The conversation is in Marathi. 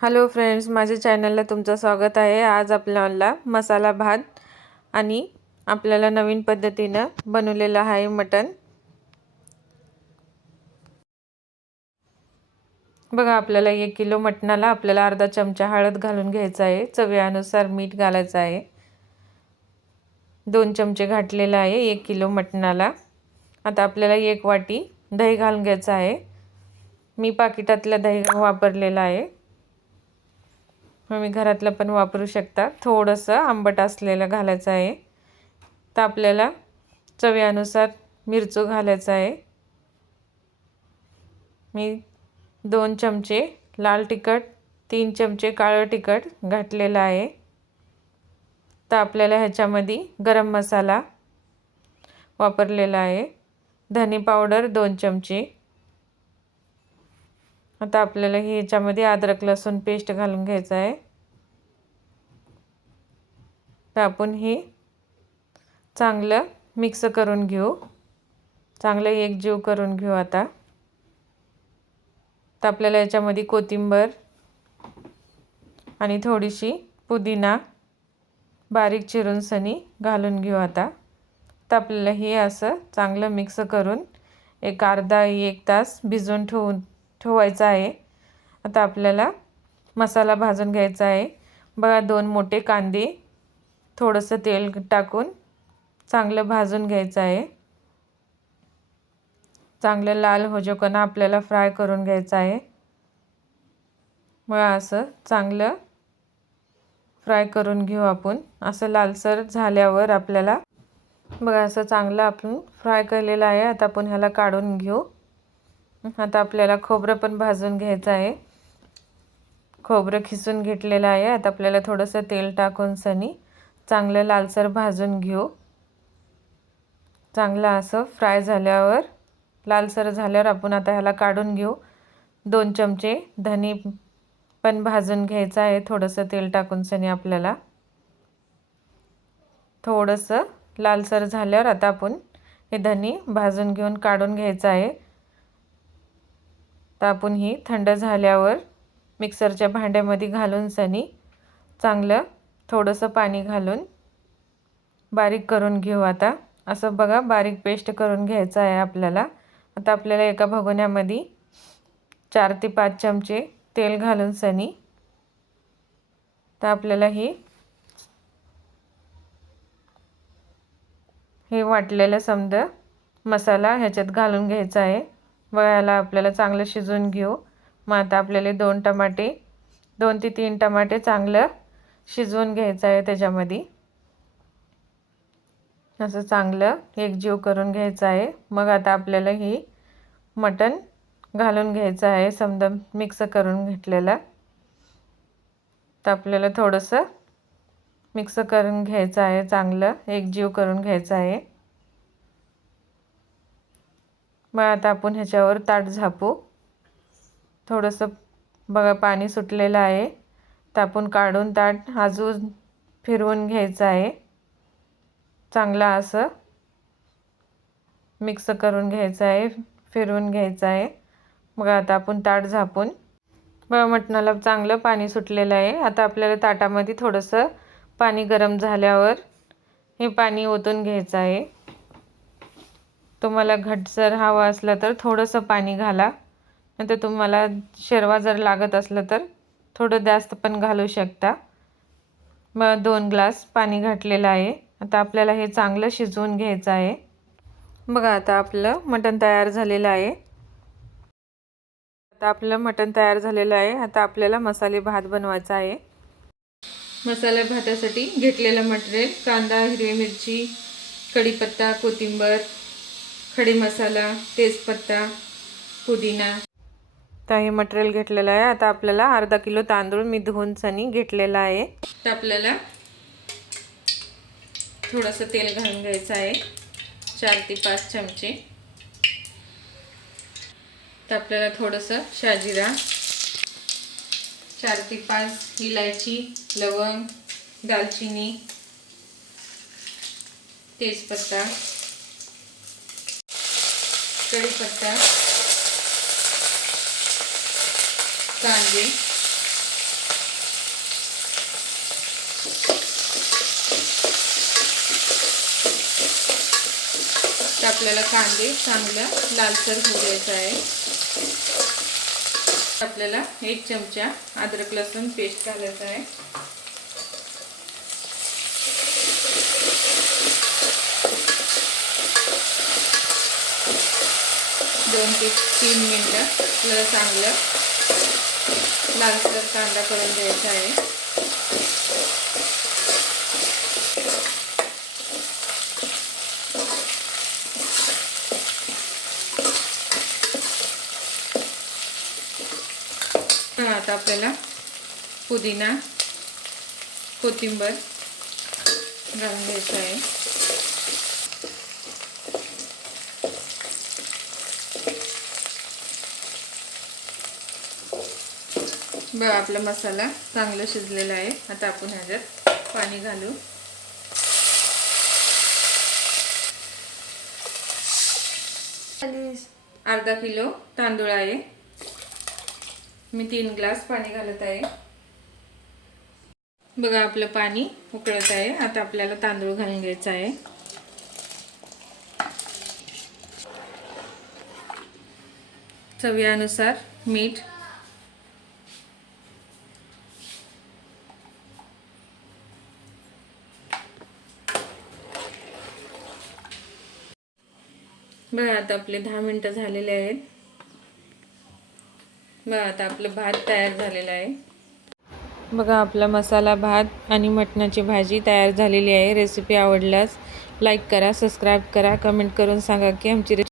हॅलो फ्रेंड्स माझ्या चॅनलला तुमचं स्वागत आहे. आज आपल्याला मसाला भात आणि आपल्याला नवीन पद्धतीनं बनवलेलं आहे मटण. बघा आपल्याला एक किलो मटणाला आपल्याला अर्धा चमचा हळद घालून घ्यायचा आहे. चवीनुसार मीठ घालायचं आहे. दोन चमचे घातलेलं आहे एक किलो मटणाला. आता आपल्याला एक वाटी दही घालून घ्यायचं आहे. मी पाकिटातलं दही वापरलेलं आहे. तुम्ही घरातलं पण वापरू शकता. थोडंसं आंबट असलेलं घालायचं आहे. तर आपल्याला चवीनुसार मिरचू घालायचं आहे. मी दोन चमचे लाल तिखट तीन चमचे काळं तिखट घातलेलं आहे. तर आपल्याला ह्याच्यामध्ये गरम मसाला वापरलेला आहे. धने पावडर दोन चमचे. आता आपल्याला हे ह्याच्यामध्ये अद्रक लसूण पेस्ट घालून घ्यायचं आहे. तर आपण हे चांगलं मिक्स करून घेऊ. चांगलं एकजीव करून घेऊ आता. तर आपल्याला याच्यामध्ये कोथिंबर आणि थोडीशी पुदिना बारीक चिरून सनी घालून घेऊ आता. तर आपल्याला हे असं चांगलं मिक्स करून एक अर्धा एक तास भिजवून ठेवून ठेवायचा आहे. आता आपल्याला मसाला भाजून घ्यायचा आहे. बघा दोन मोठे कांदे थोडंसं तेल टाकून चांगलं भाजून घ्यायचं आहे. चांगलं लाल होजोकना आपल्याला फ्राय करून घ्यायचं आहे. मग असं चांगलं फ्राय करून घेऊ आपण. असं लालसर झाल्यावर आपल्याला बघा असं चांगलं आपण फ्राय केलेलं आहे. आता आपण ह्याला काढून घेऊ. आता आपल्याला खोबरं पण भाजून घ्यायचं आहे. खोबरं खिसून घेतलेलं आहे. आता आपल्याला थोडंसं तेल टाकून सनी चांगलं लालसर भाजून घेऊ. चांगलं असं फ्राय झाल्यावर लालसर झाल्यावर आपण आता ह्याला काढून घेऊ. दोन चमचे धनी पण भाजून घ्यायचं आहे. थोडंसं तेल टाकून सनी आपल्याला. थोडंसं लालसर झाल्यावर आता आपण हे धनी भाजून घेऊन काढून घ्यायचं आहे. तर आपण ही थंड झाल्यावर मिक्सरच्या भांड्यामध्ये घालून सनी चांगलं थोडंसं पाणी घालून बारीक करून घेऊ आता. असं बघा बारीक पेस्ट करून घ्यायचं आहे आपल्याला. आता आपल्याला एका भगोन्यामध्ये चार ते पाच चमचे तेल घालून सनी. तर आपल्याला ही हे वाटलेलं समजा मसाला ह्याच्यात घालून घ्यायचा आहे. वयाला आपल्याला चांगलं शिजवून घेऊ. मग आता आपल्याला दोन टमाटे दोन ते तीन टमाटे चांगलं शिजवून घ्यायचं आहे त्याच्यामध्ये. असं चांगलं एकजीव करून घ्यायचं आहे. मग आता आपल्याला ही मटण घालून घ्यायचं आहे समजा मिक्स करून घेतलेलं. तर आपल्याला थोडंसं मिक्स करून घ्यायचं आहे चांगलं एकजीव करून घ्यायचं आहे. मग आता आपण ह्याच्यावर ताट झापू. थोडंसं बघा पाणी सुटलेलं आहे. तर आपण काढून ताट अजून फिरवून घ्यायचं आहे. चांगला असं मिक्स करून घ्यायचं आहे फिरवून घ्यायचं आहे. मग आता आपण ताट झापून बघा मटणाला चांगलं पाणी सुटलेलं आहे. आता आपल्याला ताटामध्ये थोडंसं पाणी गरम झाल्यावर हे पाणी ओतून घ्यायचं आहे. तुम्हाला घटसर हवं असलं तर थोडंसं पाणी घाला. नंतर तुम्हाला शेरवा जर लागत असलं तर थोडं जास्त पण घालू शकता. मग दोन ग्लास पाणी घातलेलं आहे. आता आपल्याला हे चांगलं शिजवून घ्यायचं आहे. बघा आता आपलं मटण तयार झालेलं आहे. आता आपलं मटण तयार झालेलं आहे. आता आपल्याला मसाले भात बनवायचा आहे. मसाला भातासाठी घेतलेलं मटेरियल कांदा हिरवी मिरची कढीपत्ता कोथिंबर खडे मसाला तेजपत्ता पुदिना. तर हे मटेरियल घेतलेलं आहे. आता आपल्याला अर्धा किलो तांदूळ मी धुवून सनी घेतलेला आहे. तर आपल्याला थोडंसं तेल घालून घ्यायचं आहे. चार ते पाच चमचे. तर आपल्याला थोडंसं शाजिरा चार ते पाच इलायची लवंग दालचिनी तेजपत्ता कढीपत्ता कांदे आपल्याला कांदे चांगला लालसर होऊ आहे. आपल्याला एक चमचा अद्रक लसूण पेस्ट घालायचा आहे. दोन ते तीन मिनटं आपल्याला चांगलं लालसर कांदा करून द्यायचा आहे. आता आपल्याला पुदिना कोथिंबर घालून द्यायचं आहे. बघा आपला मसाला चांगला शिजलेला आहे. आता आपण ह्याच्यात पाणी घालू. अर्धा किलो तांदूळ आहे. मी तीन ग्लास पाणी घालत आहे. बघा आपलं पाणी उकळत आहे. आता आपल्याला तांदूळ घालून घ्यायचा आहे. चव्यानुसार मीठ बघा आता आपले दहा मिनटं झालेले आहेत. बघा आता आपलं भात तयार झालेला आहे. बघा आपला मसाला भात आणि मटणाची भाजी तयार झालेली आहे. रेसिपी आवडल्यास लाईक करा सबस्क्राईब करा कमेंट करून सांगा की आमची